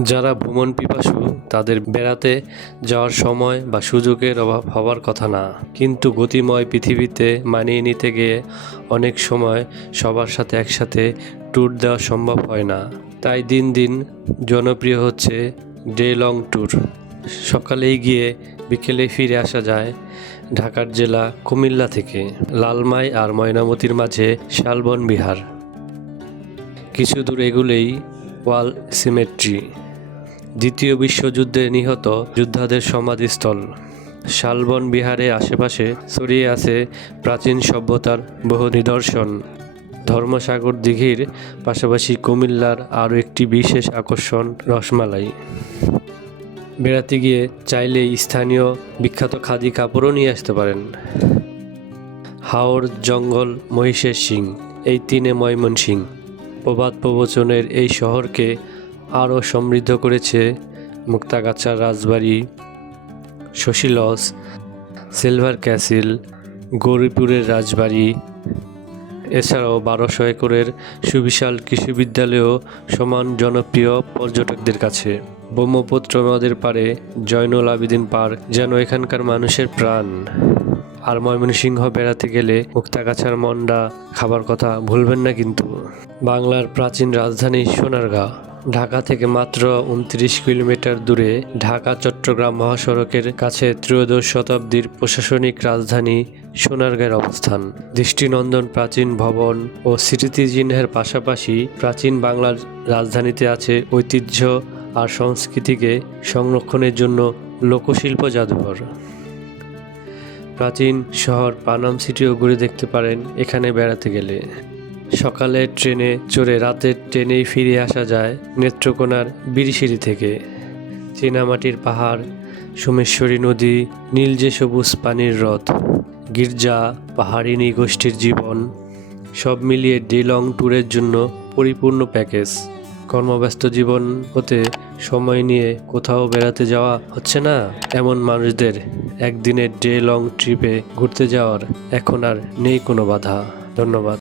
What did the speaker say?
যারা ভ্রমণ পিপাসু, তাদের বেড়াতে যাওয়ার সময় বা সুযোগের অভাব হওয়ার কথা না। কিন্তু গতিময় পৃথিবীতে মানিয়ে নিতে গিয়ে অনেক সময় সবার সাথে একসাথে ট্যুর দেওয়া সম্ভব হয় না। তাই দিন দিন জনপ্রিয় হচ্ছে ডে লং ট্যুর। সকালেই গিয়ে বিকেলে ফিরে আসা যায় ঢাকার জেলা কুমিল্লা থেকে লালমাই আর ময়নামতির মাঝে শালবন বিহার। কিছু দূর এগুলেই ওয়াল সিমেট্রি, দ্বিতীয় বিশ্বযুদ্ধে নিহত যোদ্ধাদের সমাধিস্থল। শালবন বিহারে আশেপাশে ছড়িয়ে আছে প্রাচীন সভ্যতার বহু নিদর্শন। ধর্মসাগর দিঘির পাশাপাশি কুমিল্লার আরও একটি বিশেষ আকর্ষণ, রসমালাই। বেড়াতে গিয়ে চাইলে স্থানীয় বিখ্যাত খাদি কাপড়ও নিয়ে আসতে পারেন। হাওর জঙ্গল মহিষের সিং এই তিনে ময়মনসিং প্রবাদ প্রবচনের এই শহরকে আরও সমৃদ্ধ করেছে মুক্তাগাছার রাজবাড়ি শশীলস সিলভার ক্যাসিল, গৌরীপুরের রাজবাড়ি। এছাড়াও বারোশো একরের সুবিশাল কৃষি বিদ্যালয়ও সমান জনপ্রিয় পর্যটকদের কাছে। ব্রহ্মপুত্র নদের পাড়ে জয়নুল আবেদিন পার্ক, যেন এখানকার মানুষের প্রাণ। আর ময়মনসিংহ বেড়াতে গেলে মুক্তাগাছার মন্ডা খাবার কথা ভুলবেন না কিন্তু। বাংলার প্রাচীন রাজধানী সোনারগাঁ, ঢাকা থেকে মাত্র উনত্রিশ কিলোমিটার দূরে ঢাকা, চট্টগ্রাম মহাসড়কের কাছে ত্রয়োদশ শতাব্দীর প্রশাসনিক রাজধানী সোনারগাঁয়ের অবস্থান। দৃষ্টিনন্দন প্রাচীন ভবন ও স্মৃতিচিহ্নের পাশাপাশি প্রাচীন বাংলার রাজধানীতে আছে ঐতিহ্য আর সংস্কৃতিকে সংরক্ষণের জন্য লোকশিল্প জাদুঘর। প্রাচীন শহর পানাম সিটিও ঘুরে দেখতে পারেন এখানে বেড়াতে গেলে। সকালে ট্রেনে চড়ে রাতের ট্রেনেই ফিরে আসা যায় নেত্রকোনার বিরিশিরি থেকে। চীনামাটির পাহাড়, সোমেশ্বরী নদী, নীল যে সবুজ পানির হ্রদ গির্জা, পাহাড়িনী গোষ্ঠীর জীবন, সব মিলিয়ে ডে লং ট্যুরের জন্য পরিপূর্ণ প্যাকেজ। কর্মব্যস্ত জীবন হতে সময় নিয়ে কোথাও বেড়াতে যাওয়া হচ্ছে না এমন মানুষদের একদিনের ডে লং ট্রিপে ঘুরতে যাওয়ার এখন আর নেই কোনো বাধা। ধন্যবাদ।